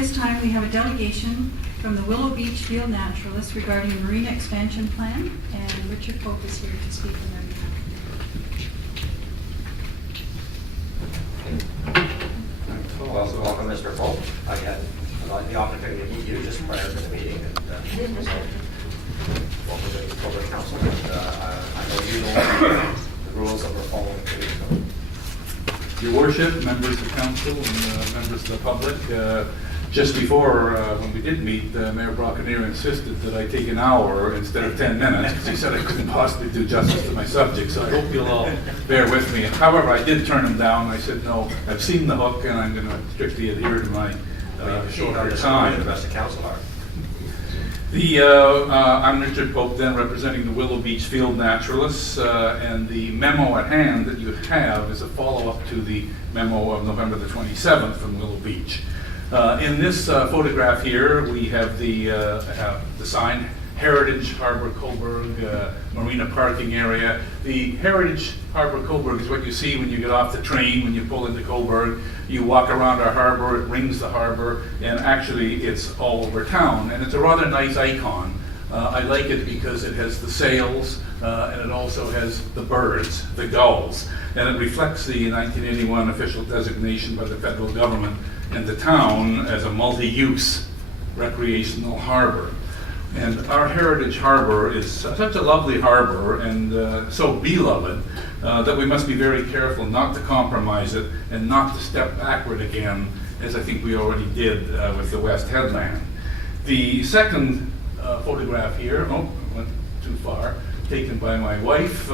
this time, we have a delegation from the Willow Beach Field Naturalists regarding a marina expansion plan, and Richard Pope is here to speak on their behalf. Well, also welcome, Mr. Pope. I had the opportunity to meet you just prior to the meeting, and so welcome to the Cobourg Council. And I know you know the rules that we're following too. So. Your Worship, members of council, and members of the public, just before when we did meet, Mayor Brockeneer insisted that I take an hour instead of 10 minutes because he said I couldn't possibly do justice to my subject. So I hope you'll all bear with me. However, I did turn him down. I said, no, I've seen the hook and I'm going to strictly adhere to my shorter time. The rest of council are. I'm Richard Pope, then representing the Willow Beach Field Naturalists, and the memo at hand that you have is a follow-up to the memo of November the 27th from Willow Beach. In this photograph here, we have the sign, Heritage Harbor Cobourg Marina Parking Area. The Heritage Harbor Cobourg is what you see when you get off the train, when you pull into Cobourg. You walk around our harbor, it rings the harbor, and actually it's all over town. And it's a rather nice icon. I like it because it has the sails, and it also has the birds, the gulls. And it reflects the 1981 official designation by the federal government and the town as a multi-use recreational harbor. And our Heritage Harbor is such a lovely harbor and so beloved that we must be very careful not to compromise it and not to step backward again, as I think we already did with the West Headland. The second photograph here, went too far, taken by my wife,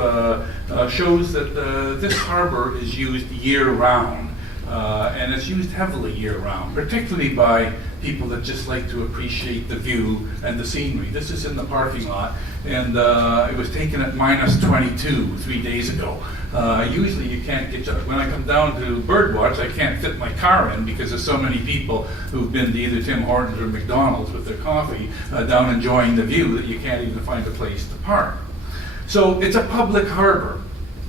shows that this harbor is used year-round. And it's used heavily year-round, particularly by people that just like to appreciate the view and the scenery. This is in the parking lot, and it was taken at -22 3 days ago. Usually you can't get, when I come down to birdwatch, I can't fit my car in because there's so many people who've been to either Tim Hortons or McDonald's with their coffee down enjoying the view that you can't even find a place to park. So it's a public harbor,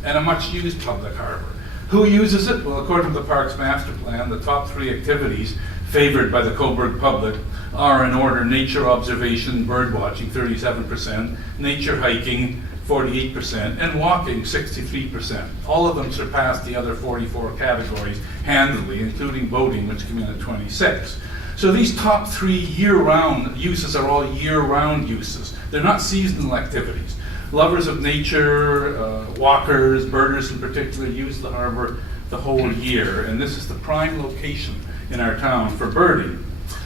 and a much used public harbor. Who uses it? Well, according to the Parks Master Plan, the top 3 activities favored by the Cobourg public are in order: nature observation, bird watching, 37%, nature hiking, 48%, and walking, 63%. All of them surpass the other 44 categories handily, including boating, which came in at 26. So these top 3 year-round uses are all year-round uses. They're not seasonal activities. Lovers of nature, walkers, birders in particular, use the harbor the whole year, and this is the prime location in our town for birding.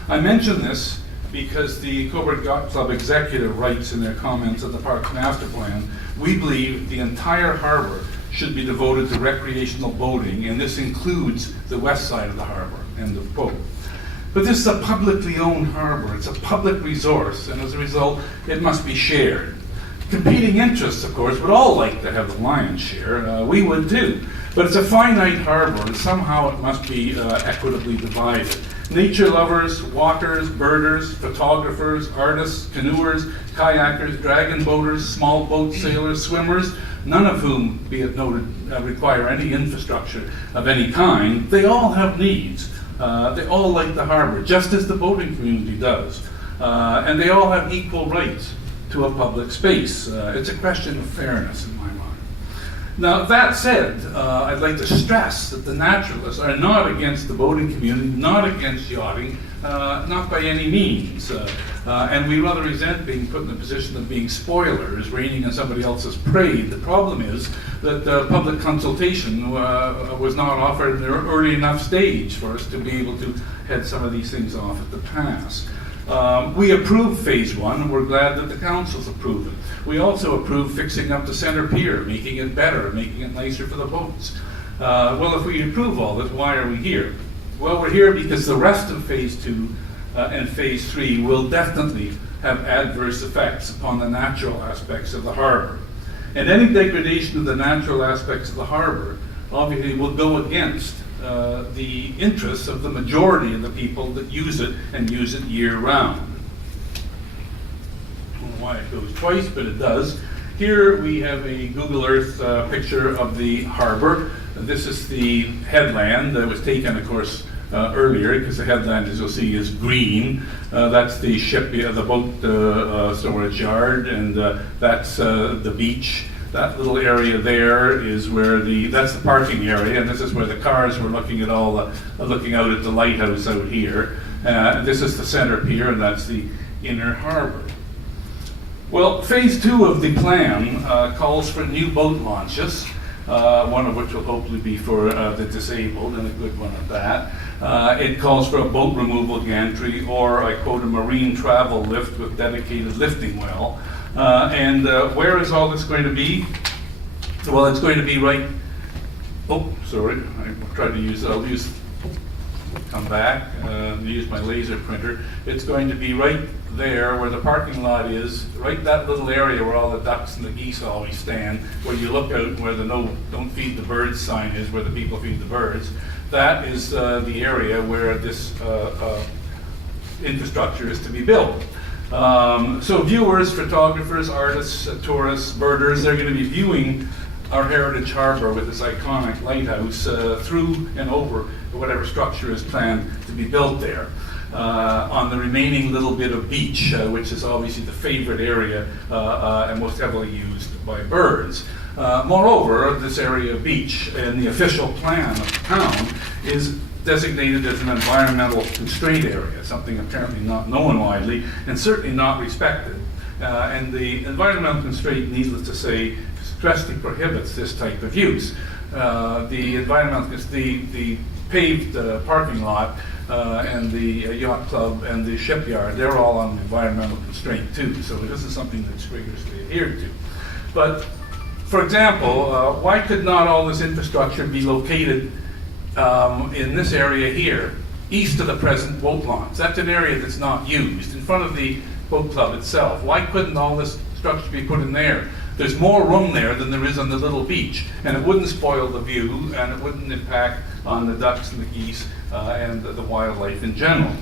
I mention this because the Cobourg Yacht Club executive writes in their comments of the Parks Master Plan, we believe the entire harbor should be devoted to recreational boating, and this includes the west side of the harbor, end of quote. But this is a publicly owned harbor. It's a public resource, and as a result, it must be shared. Competing interests, of course, would all like to have the lion's share. We would too. But it's a finite harbor, and somehow it must be equitably divided. Nature lovers, walkers, birders, photographers, artists, canoers, kayakers, dragon boaters, small boat sailors, swimmers, none of whom, be it noted, require any infrastructure of any kind, they all have needs. They all like the harbor, just as the boating community does. And they all have equal rights to a public space. It's a question of fairness in my mind. Now, that said, I'd like to stress that the naturalists are not against the boating community, not against yachting, not by any means. And we rather resent being put in the position of being spoilers, raining on somebody else's parade. The problem is that public consultation was not offered at an early enough stage for us to be able to head some of these things off at the pass. We approved phase 1, and we're glad that the council's approved it. We also approved fixing up the center pier, making it better, making it nicer for the boats. Well, if we approve all this, why are we here? Well, we're here because the rest of phase 2 and phase 3 will definitely have adverse effects upon the natural aspects of the harbor. And any degradation of the natural aspects of the harbor obviously will go against the interests of the majority of the people that use it and use it year-round. I don't know why it goes twice, but it does. Here we have a Google Earth picture of the harbor. This is the headland that was taken, of course, earlier, because the headland, as you'll see, is green. That's the ship, the boat storage yard, and that's the beach. That little area there is where that's the parking area, and this is where the cars were looking at looking out at the lighthouse out here. This is the center pier, and that's the inner harbor. Well, phase 2 of the plan calls for new boat launches, one of which will hopefully be for the disabled, and a good one at that. It calls for a boat removal gantry, or I quote, a marine travel lift with dedicated lifting well. And where is all this going to be? Well, it's going to be right, oh, sorry, come back, use my laser printer. It's going to be right there where the parking lot is, right that little area where all the ducks and the geese always stand, where you look out where the don't feed the birds sign is, where the people feed the birds. That is the area where this infrastructure is to be built. So viewers, photographers, artists, tourists, birders, they're going to be viewing our heritage harbor with this iconic lighthouse through and over whatever structure is planned to be built there. On the remaining little bit of beach, which is obviously the favorite area and most heavily used by birds. Moreover, this area of beach in the official plan of the town is designated as an environmental constraint area, something apparently not known widely and certainly not respected. And the environmental constraint, needless to say, strictly prohibits this type of use. The paved parking lot and the yacht club and the shipyard, they're all on environmental constraint too, so it isn't something that's rigorously adhered to. But, for example, why could not all this infrastructure be located in this area here, east of the present boat launch? That's an area that's not used, in front of the boat club itself. Why couldn't all this structure be put in there? There's more room there than there is on the little beach, and it wouldn't spoil the view, and it wouldn't impact on the ducks and the geese and the wildlife in general.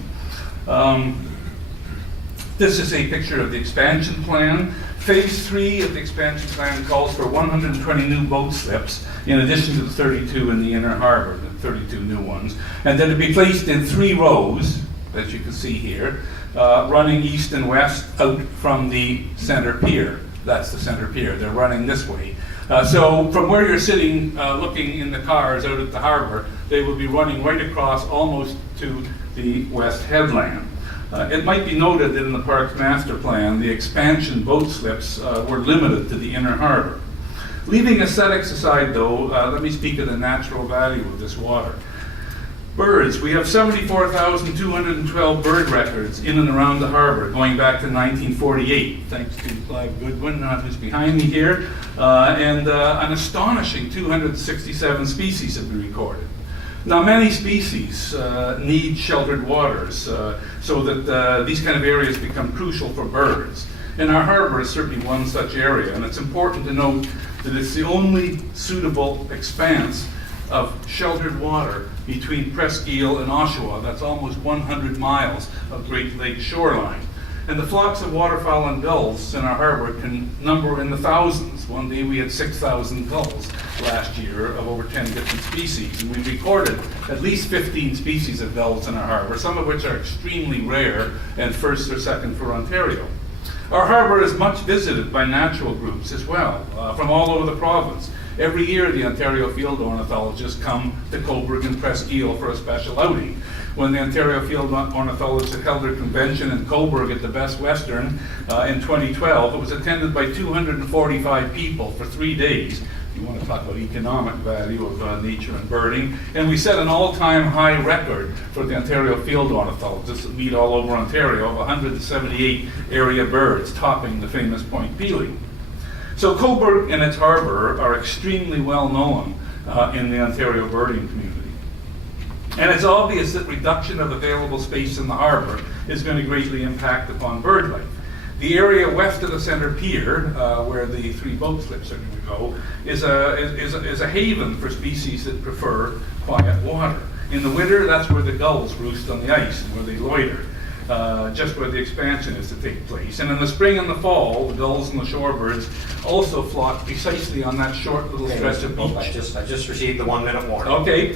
This is a picture of the expansion plan. Phase 3 of the expansion plan calls for 120 new boat slips, in addition to the 32 in the inner harbor, the 32 new ones, and then to be placed in 3 rows, as you can see here, running east and west out from the center pier. That's the center pier. They're running this way. So from where you're sitting looking in the cars out at the harbor, they will be running right across almost to the west headland. It might be noted that in the park's master plan, the expansion boat slips were limited to the inner harbor. Leaving aesthetics aside, though, let me speak of the natural value of this water. Birds. We have 74,212 bird records in and around the harbor going back to 1948, thanks to Clive Goodwin, who's behind me here, and an astonishing 267 species have been recorded. Now, many species need sheltered waters so that these kind of areas become crucial for birds. And our harbor is certainly one such area, and it's important to note that it's the only suitable expanse of sheltered water between Presqu'Île and Oshawa. That's almost 100 miles of Great Lakes shoreline. And the flocks of waterfowl and gulls in our harbor can number in the thousands. One day we had 6,000 gulls last year of over 10 different species. And we recorded at least 15 species of gulls in our harbor, some of which are extremely rare and first or second for Ontario. Our harbor is much visited by natural groups as well, from all over the province. Every year, the Ontario field ornithologists come to Cobourg and Presqu'Île for a special outing. When the Ontario field ornithologists had held their convention in Cobourg at the Best Western in 2012, it was attended by 245 people for 3 days. You want to talk about economic value of nature and birding. And we set an all-time high record for the Ontario field ornithologists that meet all over Ontario of 178 area birds, topping the famous Point Pelee. So Cobourg and its harbor are extremely well known in the Ontario birding community. And it's obvious that reduction of available space in the harbor is going to greatly impact upon bird life. The area west of the center pier, where the 3 boat slips are going to go, is a haven for species that prefer quiet water. In the winter, that's where the gulls roost on the ice and where they loiter. just where the expansion is to take place. And in the spring and the fall, the gulls and the shorebirds also flock precisely on that short little stretch of beach. I just received the 1 minute warning. Okay,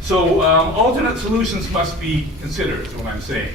so alternate solutions must be considered, is what I'm saying.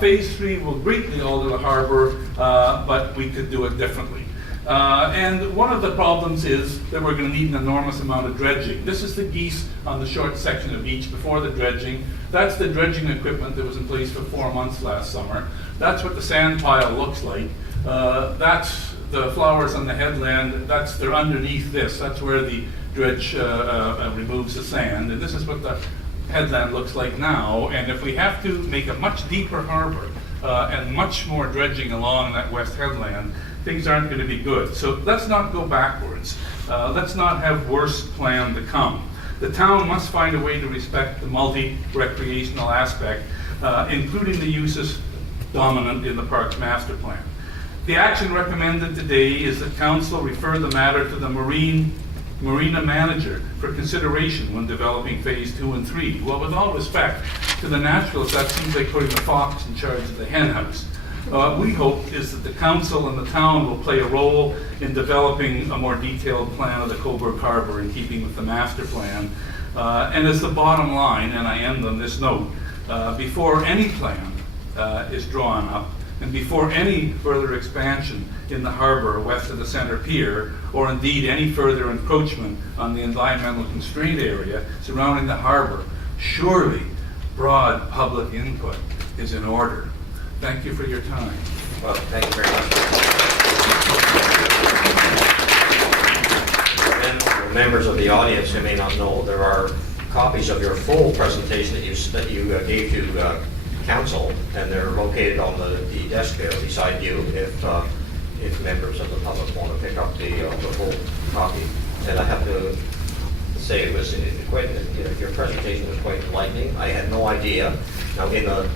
Phase 3 will greatly alter the harbor, but we could do it differently. And one of the problems is that we're going to need an enormous amount of dredging. This is the geese on the short section of beach before the dredging. That's the dredging equipment that was in place for 4 months last summer. That's what the sand pile looks like. That's the flowers on the headland. They're underneath this. That's where the dredge removes the sand. And this is what the headland looks like now. And if we have to make a much deeper harbor and much more dredging along that west headland, things aren't going to be good. So let's not go backwards. Let's not have worse plan to come. The town must find a way to respect the multi-recreational aspect, including the uses dominant in the park's master plan. The action recommended today is that council refer the matter to the marina manager for consideration when developing phase 2 and 3. Well, with all respect to the naturalists, that seems like putting the fox in charge of the hen house. We hope is that the council and the town will play a role in developing a more detailed plan of the Cobourg Harbor in keeping with the master plan. And as the bottom line, and I end on this note, before any plan is drawn up, and before any further expansion in the harbor west of the center pier, or indeed any further encroachment on the environmental constraint area surrounding the harbor, surely broad public input is in order. Thank you for your time. Well, thank you very much. And for members of the audience who may not know, there are copies of your full presentation that you gave to council, and they're located on the desk there beside you if members of the public want to pick up the full copy. And I have to say it was quite, your presentation was quite enlightening. I had no idea. Now in the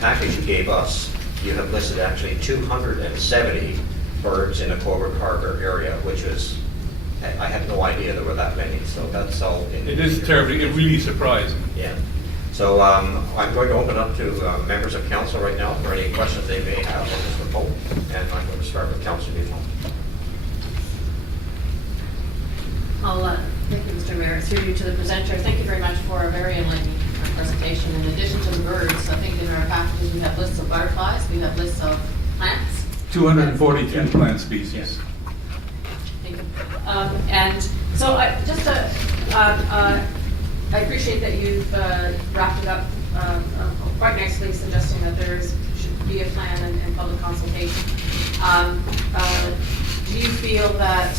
package you gave us, you have listed actually 270 birds in the Cobourg Harbor area, which is, I had no idea there were that many. So that's all. It is terribly, it really surprising. Yeah. So I'm going to open up to members of council right now for any questions they may have on this report, and I'm going to start with Councilor Newton. Thank you, Mr. Mayor. Through you to the presenter, thank you very much for a very enlightening presentation. In addition to the birds, I think in our packages we have lists of butterflies, we have lists of plants. 242 plant species. Yes. Thank you. And so I appreciate that you've wrapped it up quite nicely, suggesting that there should be a plan and public consultation. Do you feel that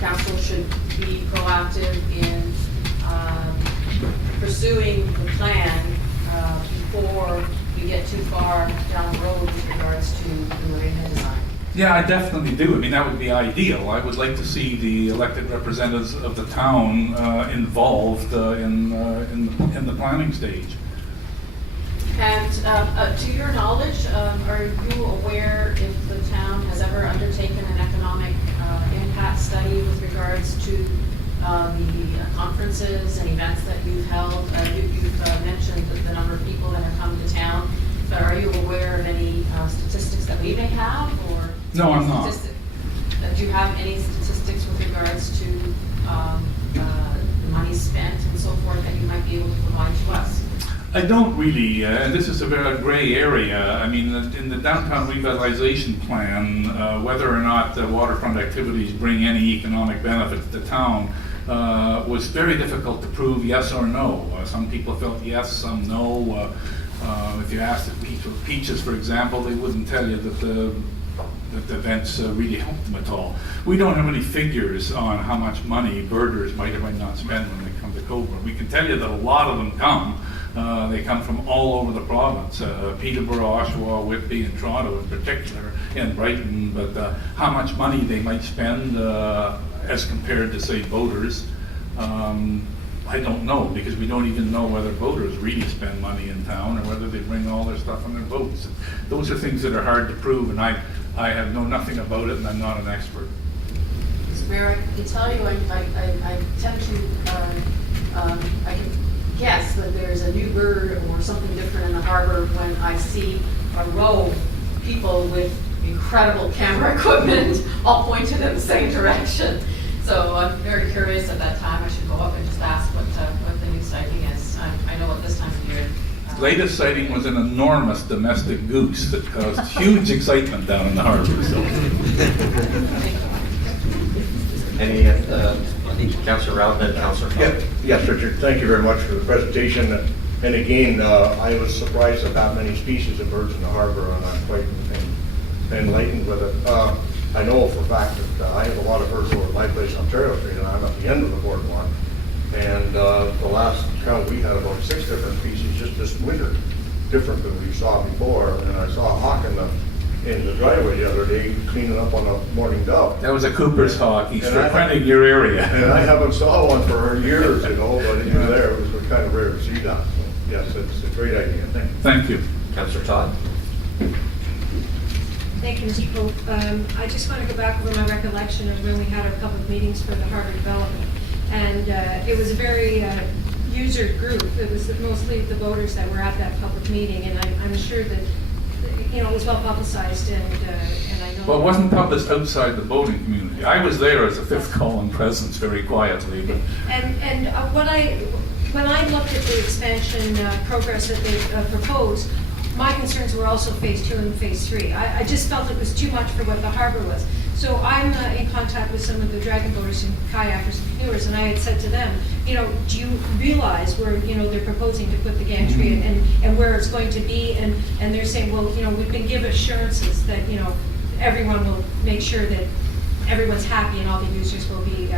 council should be proactive in pursuing the plan before we get too far down the road with regards to the marina design? Yeah, I definitely do. I mean, that would be ideal. I would like to see the elected representatives of the town involved in the planning stage. And to your knowledge, are you aware if the town has ever undertaken an economic impact study with regards to the conferences and events that you've held? You've mentioned the number of people that have come to town. But are you aware of any statistics that we may have, or no, I'm not. Do you have any statistics with regards to the money spent and so forth that you might be able to provide to us? I don't really, and this is a very gray area. I mean, in the downtown revitalization plan, whether or not the waterfront activities bring any economic benefit to the town was very difficult to prove yes or no. Some people felt yes, some no. If you asked if Peaches, for example, they wouldn't tell you that the events really helped them at all. We don't have any figures on how much money birders might or might not spend when they come to Cobourg. We can tell you that a lot of them come. They come from all over the province, Peterborough, Oshawa, Whitby, and Toronto in particular, and Brighton, but how much money they might spend as compared to, say, boaters, I don't know, because we don't even know whether boaters really spend money in town or whether they bring all their stuff on their boats. Those are things that are hard to prove, and I have know nothing about it, and I'm not an expert. Mr. Mayor, I can tell you, I tend to, I can guess that there's a new bird or something different in the harbor when I see a row of people with incredible camera equipment all pointed in the same direction. So I'm very curious at that time. I should go up and just ask what the new sighting is. I know at this time of year. Latest sighting was an enormous domestic goose that caused huge excitement down in the harbor. So. Any, Councillor Rowden and Councillor Todd? Yes, Richard, thank you very much for the presentation. And again, I was surprised at that many species of birds in the harbor, and I'm quite enlightened with it. I know for a fact that I have a lot of birds over at my place on Ontario Street, and I'm at the end of the boardwalk. And the last count, we had about 6 different species just this winter, different than we saw before. And I saw a hawk in the driveway the other day cleaning up on a morning dove. That was a Cooper's hawk. He's And frequenting your area. And I haven't saw one for years, but he was there. It was kind of rare to see that. So, yes, it's a great idea. Thank you. Thank you. Councillor Todd? Thank you, Mr. Pope. I just want to go back over my recollection of when we had our public meetings for the harbor development. And it was a very user group. It was mostly the voters that were at that public meeting, and I'm assured that it was well publicized, and I know. Well, it wasn't published outside the boating community. I was there as a fifth column presence, very quietly. But And when I looked at the expansion progress that they proposed, my concerns were also phase 2 and phase 3. I just felt it was too much for what the harbor was. So I'm in contact with some of the dragon boaters and kayakers and canoers, and I had said to them, do you realize where, they're proposing to put the gantry and where it's going to be? And they're saying, well, we've been given assurances that, everyone will make sure that everyone's happy and all the users will be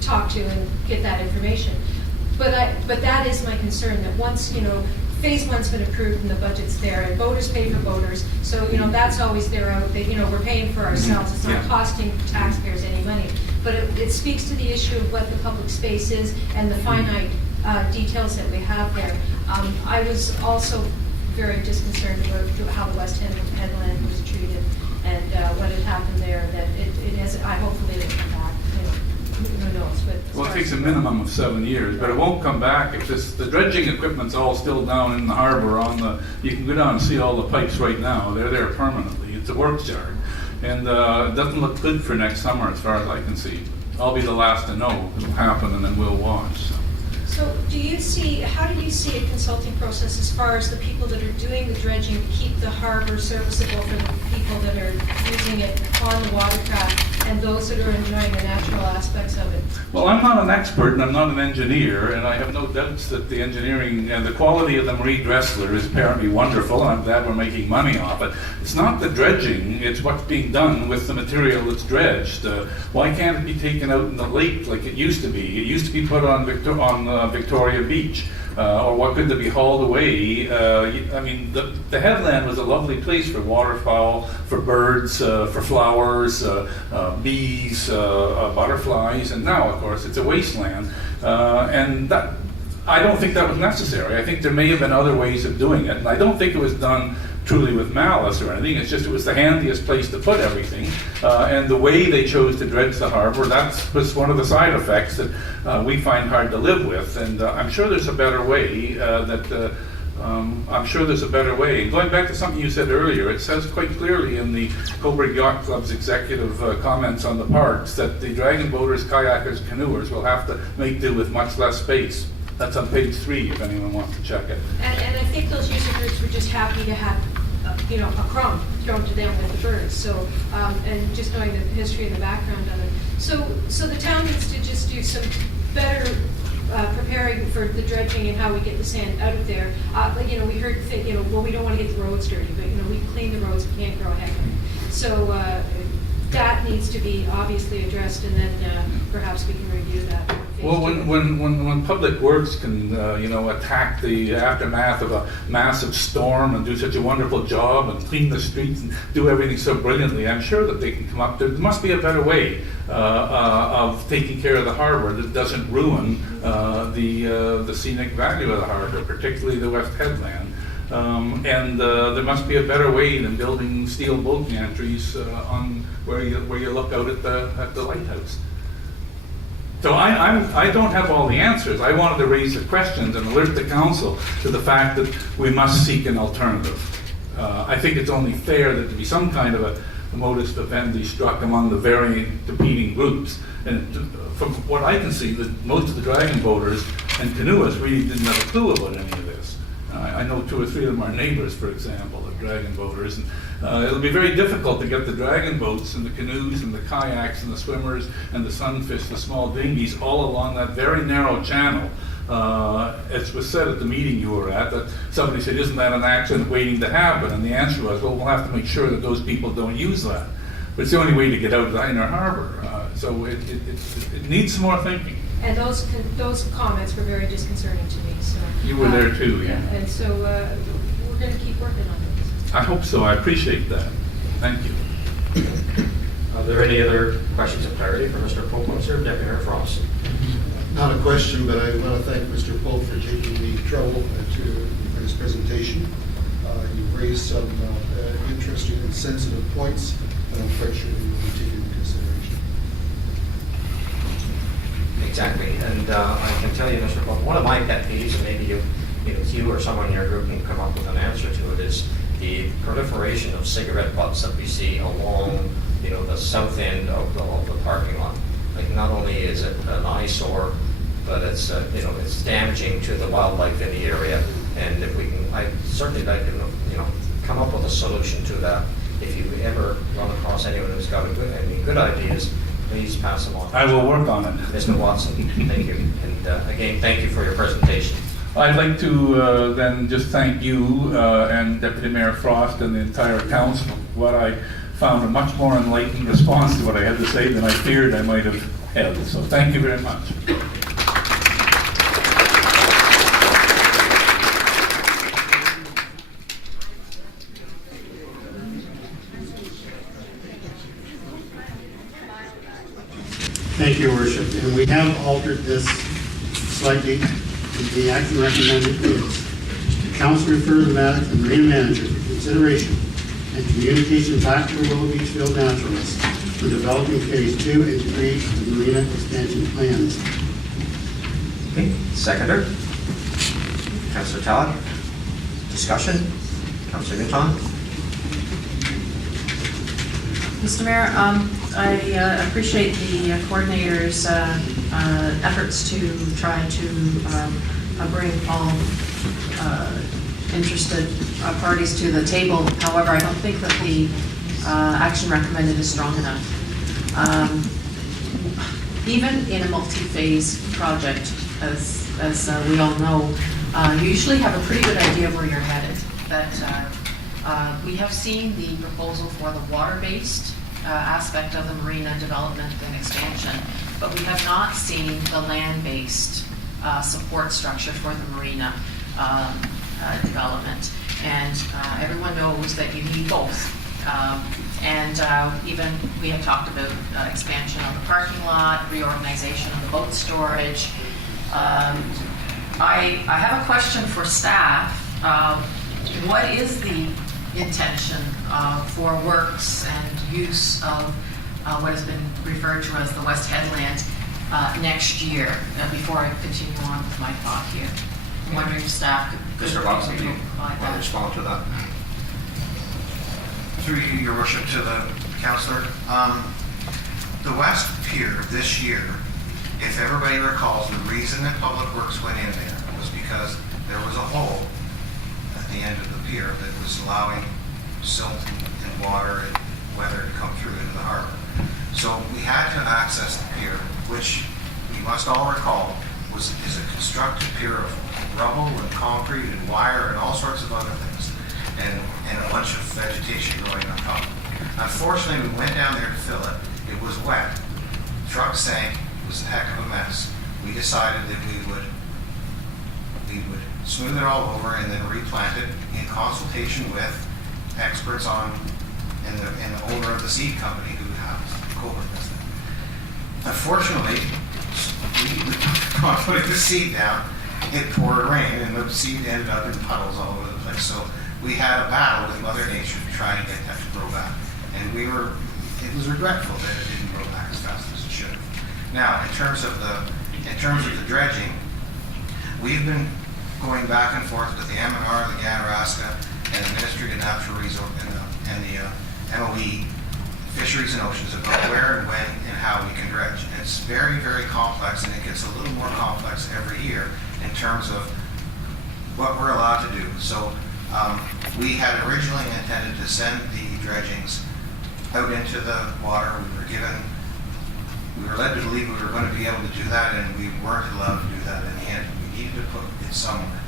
talked to and get that information. But that is my concern, that once, phase 1's been approved and the budget's there, and voters pay for voters, so, that's always there out, that, we're paying for ourselves, it's not costing taxpayers any money. But it speaks to the issue of what the public space is and the finite details that we have there. I was also very disconcerted about how the West Headland was treated and what had happened there, that it has, I hopefully it'll come back. Who knows? But well, it takes a minimum of 7 years, but it won't come back if the dredging equipment's all still down in the harbor. You can go down and see all the pipes right now. They're there permanently. It's a works yard, and it doesn't look good for next summer as far as I can see. I'll be the last to know it'll happen, and then we'll watch. So how do you see a consulting process as far as the people that are doing the dredging to keep the harbor serviceable for the people that are using it on the watercraft and those that are enjoying the natural aspects of it? Well, I'm not an expert and I'm not an engineer, and I have no doubts that the engineering and the quality of the Marie Dressler is apparently wonderful, and I'm glad we're making money off it. It's not the dredging, it's what's being done with the material that's dredged. Why can't it be taken out in the lake like it used to be? It used to be put on Victoria Beach, or what could be hauled away? The headland was a lovely place for waterfowl, for birds, for flowers, bees, butterflies, and now, of course, it's a wasteland. And that, I don't think that was necessary. I think there may have been other ways of doing it, and I don't think it was done truly with malice or anything. It's just it was the handiest place to put everything, and the way they chose to dredge the harbor, that was one of the side effects that we find hard to live with. And I'm sure there's a better way. I'm sure there's a better way. And going back to something you said earlier, it says quite clearly in the Cobourg Yacht Club's executive comments on the parks that the dragon boaters, kayakers, canoers will have to make do with much less space. That's on page 3 if anyone wants to check it. And I think those user groups were just happy to have, a crumb thrown to them with the birds. So, and just knowing the history and the background of it. So the town needs to just do some better preparing for the dredging and how we get the sand out of there. We heard, well, we don't want to get the roads dirty, but we clean the roads, we can't grow ahead. So that needs to be obviously addressed, and then perhaps we can review that. Well, when Public Works can attack the aftermath of a massive storm and do such a wonderful job and clean the streets and do everything so brilliantly, I'm sure that they can come up. There must be a better way of taking care of the harbor that doesn't ruin the scenic value of the harbor, particularly the West Headland. And there must be a better way than building steel boat gantries on where you look out at the lighthouse. So I don't have all the answers. I wanted to raise the questions and alert the council to the fact that we must seek an alternative. I think it's only fair that there be some kind of a modus vivendi struck among the varying competing groups. And from what I can see, that most of the dragon boaters and canoeists really didn't have a clue about any of this. I know 2 or 3 of them are neighbors, for example, of dragon boaters. And it'll be very difficult to get the dragon boats and the canoes and the kayaks and the swimmers and the sunfish, the small dinghies, all along that very narrow channel. As was said at the meeting you were at, that somebody said, isn't that an accident waiting to happen? And the answer was, well, we'll have to make sure that those people don't use that. But it's the only way to get out of the inner harbor. So it needs some more thinking. And those comments were very disconcerting to me, so. You were there too, yeah. And so we're going to keep working on this. I hope so. I appreciate that. Thank you. Are there any other questions of clarity for Mr. Pope or Deputy Mayor Frost? Not a question, but I want to thank Mr. Pope for taking the trouble for his presentation. You've raised some interesting and sensitive points, and I'm quite sure they will be taken into consideration. Exactly, and I can tell you, Mr. Pope, one of my pet peeves, and maybe you or someone in your group can come up with an answer to it, is the proliferation of cigarette butts that we see along, the south end of the parking lot. Like, not only is it an eyesore, but it's it's damaging to the wildlife in the area. And if we can, I certainly like to come up with a solution to that. If you ever run across anyone who's got any good ideas, please pass them on. I will work on it. Mr. Watson, thank you. And again, thank you for your presentation. I'd like to then just thank you and Deputy Mayor Frost and the entire council for what I found a much more enlightened response to what I had to say than I feared I might have had. So thank you very much. Thank you, Your Worship. And we have altered this slightly. The action recommended is the council refer the matter to the marina manager for consideration and communication back to the Willow Beach Field Naturalists for developing phase 2 and 3 of the marina expansion plans. Okay, seconder. Councillor Todd. Discussion. Councillor Newton. Mr. Mayor, I appreciate the coordinator's efforts to try to bring all interested parties to the table. However, I don't think that the action recommended is strong enough. Even in a multi-phase project, as we all know, you usually have a pretty good idea of where you're headed. That we have seen the proposal for the water-based aspect of the marina development and expansion, but we have not seen the land-based support structure for the marina development. And everyone knows that you need both. Even we have talked about expansion of the parking lot, reorganization of the boat storage. I have a question for staff. What is the intention for works and use of what has been referred to as the West Headland next year? Before I continue on with my thought here, I'm wondering if staff could Mr. Watson, do you provide want to that. respond to that? Through you, Your Worship, to the councillor. The West Pier this year, if everybody recalls, the reason that Public Works went in there was because there was a hole at the end of the pier that was allowing silt and water and weather to come through into the harbor. So we had to access the pier, which we must all recall is a constructed pier of rubble and concrete and wire and all sorts of other things, and a bunch of vegetation growing on top. Unfortunately, we went down there to fill it. It was wet. The truck sank. It was a heck of a mess. We decided that we would smooth it all over and then replant it in consultation with experts and the owner of the seed company who has Cobourg. Unfortunately, putting the seed down, it poured rain and the seed ended up in puddles all over the place. So we had a battle with Mother Nature to try and get that to grow back. And it was regretful that it didn't grow back as fast as it should have. Now, in terms of the dredging, we've been going back and forth with the MNR, the Ganaraska, and the Ministry of Natural Resources and the MOE, Fisheries and Oceans, about where and when and how we can dredge. And it's very, very complex, and it gets a little more complex every year in terms of what we're allowed to do. So we had originally intended to send the dredgings out into the water. We were led to believe we were going to be able to do that, and we weren't allowed to do that in the end. We needed to put it somewhere.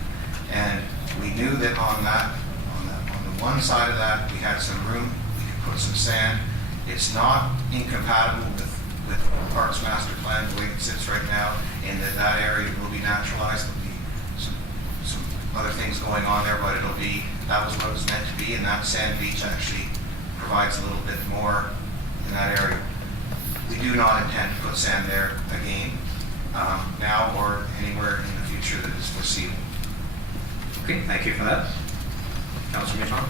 And we knew that on the one side of that, we had some room, we could put some sand. It's not incompatible with the Parks Master Plan, the way it sits right now, in that area will be naturalized. There'll be some other things going on there, but that was what it was meant to be, and that sand beach actually provides a little bit more in that area. We do not intend to put sand there again, now or anywhere in the future that is foreseeable. Okay, thank you for that. Councilor Michon,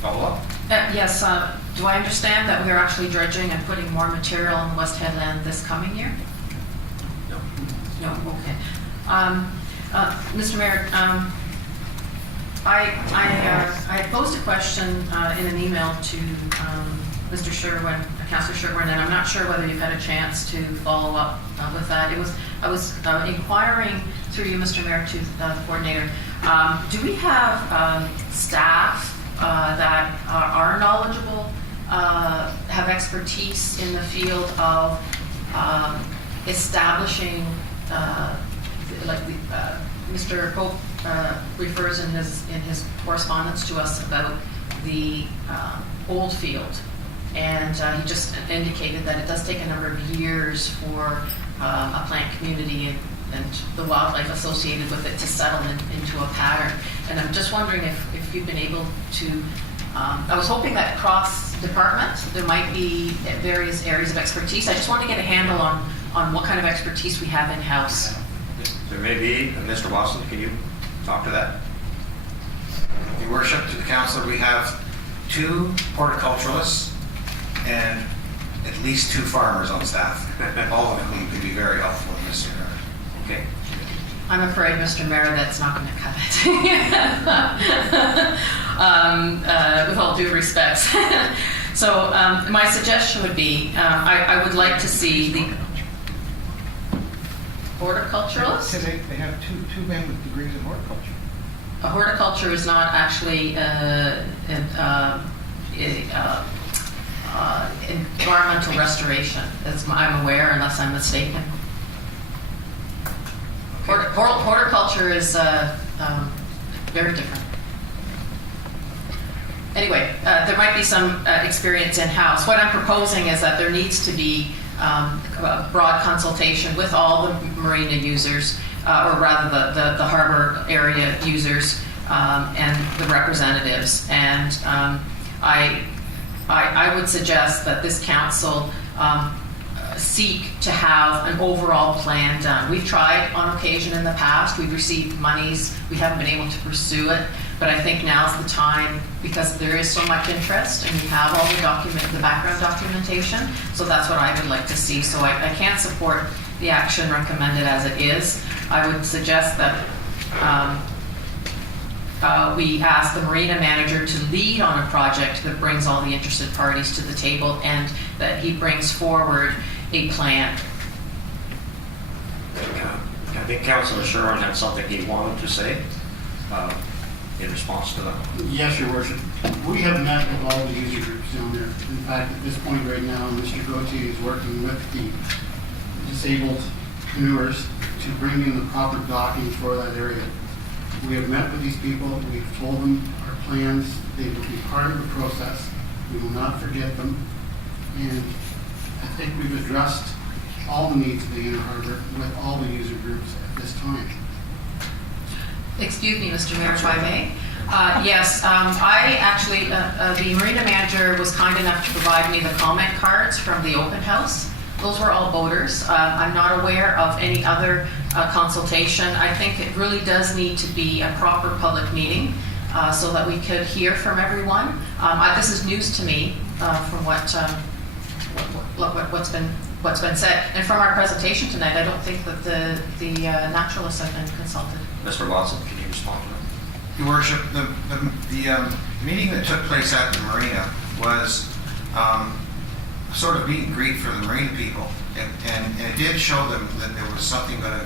follow up? Yes, do I understand that we're actually dredging and putting more material on the West Headland this coming year? No. No, okay. Mr. Mayor, I posed a question in an email to Mr. Sherwin, Councillor Sherwin, and I'm not sure whether you've had a chance to follow up with that. I was inquiring through you, Mr. Mayor, to the coordinator. Do we have staff that are knowledgeable, have expertise in the field of establishing, Mr. Pope refers in his correspondence to us about the old field, and he just indicated that it does take a number of years for a plant community and the wildlife associated with it to settle into a pattern. And I'm just wondering if you've been able to, I was hoping that cross-department, there might be various areas of expertise. I just want to get a handle on what kind of expertise we have in-house. There may be. Mr. Watson, can you talk to that? Your Worship, to the Council, we have 2 horticulturalists and at least 2 farmers on staff, all of whom can be very helpful in this regard. Okay. I'm afraid, Mr. Mayor, that's not going to cut it. With all due respect. So my suggestion would be, I would like to see the horticulturalist. They have two men with degrees in horticulture. A horticulture is not actually environmental restoration, as I'm aware, unless I'm mistaken. Horticulture is very different. Anyway, there might be some experience in-house. What I'm proposing is that there needs to be a broad consultation with all the marina users, or rather the harbor area users and the representatives. And I would suggest that this council seek to have an overall plan done. We've tried on occasion in the past. We've received monies. We haven't been able to pursue it. But I think now's the time, because there is so much interest and we have all the background documentation. So that's what I would like to see. So I can't support the action recommended as it is. I would suggest that we ask the marina manager to lead on a project that brings all the interested parties to the table, and that he brings forward a plan. I think Councilor Sherwin had something he wanted to say in response to that. Yes, Your Worship. We have met with all the user groups down there. In fact, at this point right now, Mr. Gauthier is working with the disabled canoers to bring in the proper docking for that area. We have met with these people. We've told them our plans. They will be part of the process. We will not forget them. And I think we've addressed all the needs of the Inner Harbor with all the user groups at this time. Excuse me, Mr. Mayor, if I may. Yes, I actually, the marina manager was kind enough to provide me the comment cards from the open house. Those were all boaters. I'm not aware of any other consultation. I think it really does need to be a proper public meeting so that we could hear from everyone. This is news to me from what's been what's been said. And from our presentation tonight, I don't think that the naturalists have been consulted. Mr. Watson, can you respond to that? Your Worship, the meeting that took place at the marina was sort of meet and greet for the marina people, and it did show them that there was something that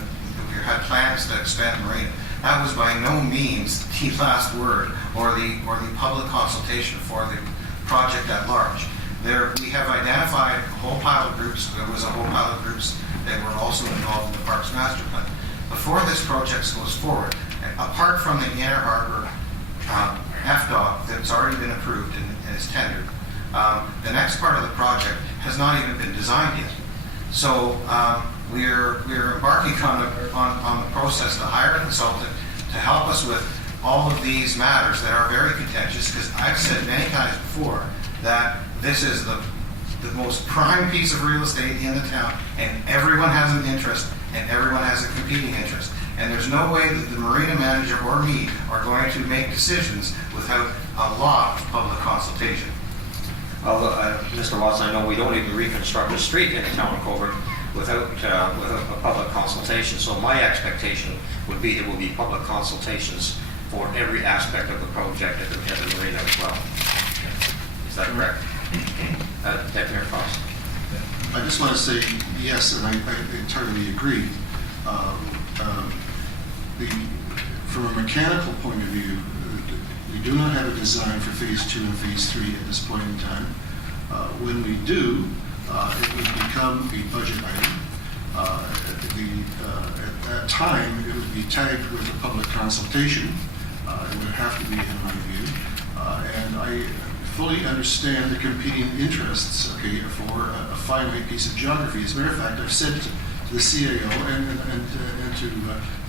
we had plans to expand the marina. That was by no means the last word or the public consultation for the project at large. We have identified a whole pile of groups. There was a whole pile of groups that were also involved in the Parks Master Plan. Before this project goes forward, apart from the Inner Harbor FDOT that's already been approved and is tendered, the next part of the project has not even been designed yet. So we're embarking on the process to hire a consultant to help us with all of these matters that are very contentious, because I've said many times before that this is the most prime piece of real estate in the town, and everyone has an interest and everyone has a competing interest. And there's no way that the marina manager or me are going to make decisions without a lot of public consultation. Well, Mr. Watson, I know we don't even reconstruct a street in the town of Cobourg without a public consultation. So my expectation would be there will be public consultations for every aspect of the project at the marina as well. Is that correct? Deputy Mayor Frost. I just want to say yes, and I entirely agree. From a mechanical point of view, we do not have a design for phase 2 and phase 3 at this point in time. When we do, it would become a budget item. At that time, it would be tagged with a public consultation. It would have to be, in my view. And I fully understand the competing interests, okay, for a finite piece of geography. As a matter of fact, I've said to the CAO and to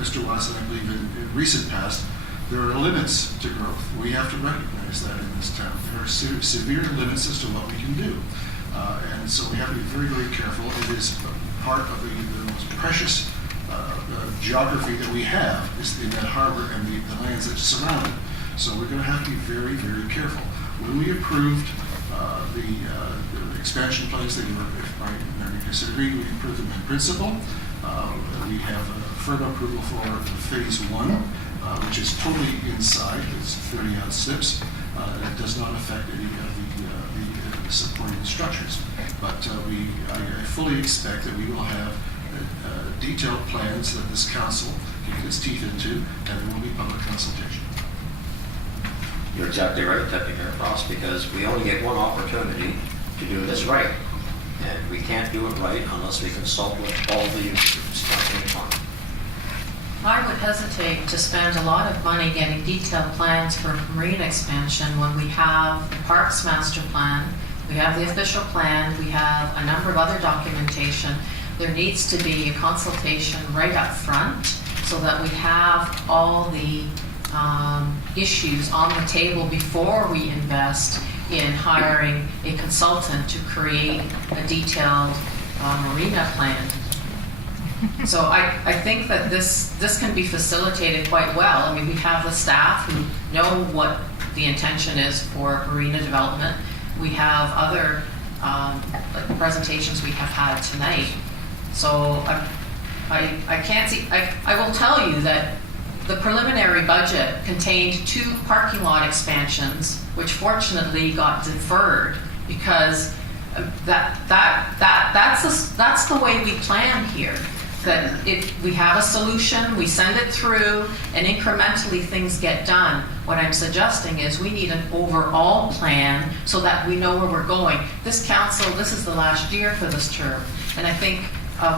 Mr. Watson, I believe in recent past, there are limits to growth. We have to recognize that in this town. There are severe limits as to what we can do. And so we have to be very, very careful. It is part of the most precious geography that we have is in that harbor and the lands that surround it. So we're going to have to be very, very careful. When we approved the expansion plans, they were, if my memory disagree, we approved them in principle. We have a firm approval for phase 1, which is totally inside. It's 30-odd steps. That does not affect any of the supporting structures. But I fully expect that we will have detailed plans that this council can get its teeth into, and there will be public consultation. You're exactly right, Deputy Mayor Frost, because we only get one opportunity to do this right. And we can't do it right unless we consult with all the user groups at the same time. I would hesitate to spend a lot of money getting detailed plans for marina expansion when we have the Parks Master Plan, we have the official plan, we have a number of other documentation. There needs to be a consultation right up front so that we have all the issues on the table before we invest in hiring a consultant to create a detailed marina plan. So I think that this can be facilitated quite well. I mean, we have the staff who know what the intention is for marina development. We have other presentations we have had tonight. So I can't see, I will tell you that the preliminary budget contained 2 parking lot expansions, which fortunately got deferred because that's the way we plan here. That we have a solution, we send it through, and incrementally things get done. What I'm suggesting is we need an overall plan so that we know where we're going. This council, this is the last year for this term, and I think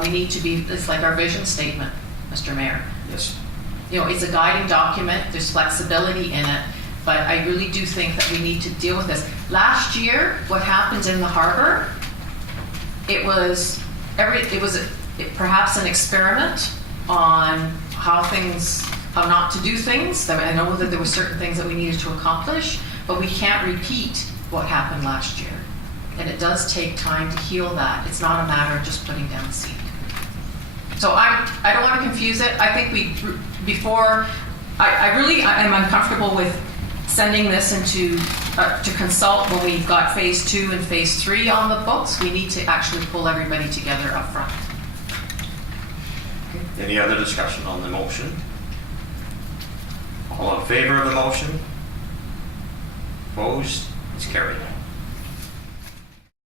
we need to be, it's like our vision statement, Mr. Mayor. Yes. You know, it's a guiding document, there's flexibility in it, but I really do think that we need to deal with this. Last year, what happened in the harbor, it was perhaps an experiment on how not to do things. I know that there were certain things that we needed to accomplish, but we can't repeat what happened last year. And it does take time to heal that. It's not a matter of just putting down seed. So I don't want to confuse it. I think I am uncomfortable with sending this into, to consult when we've got phase 2 and phase 3 on the books. We need to actually pull everybody together up front. Any other discussion on the motion? All in favor of the motion? Opposed? It's carried.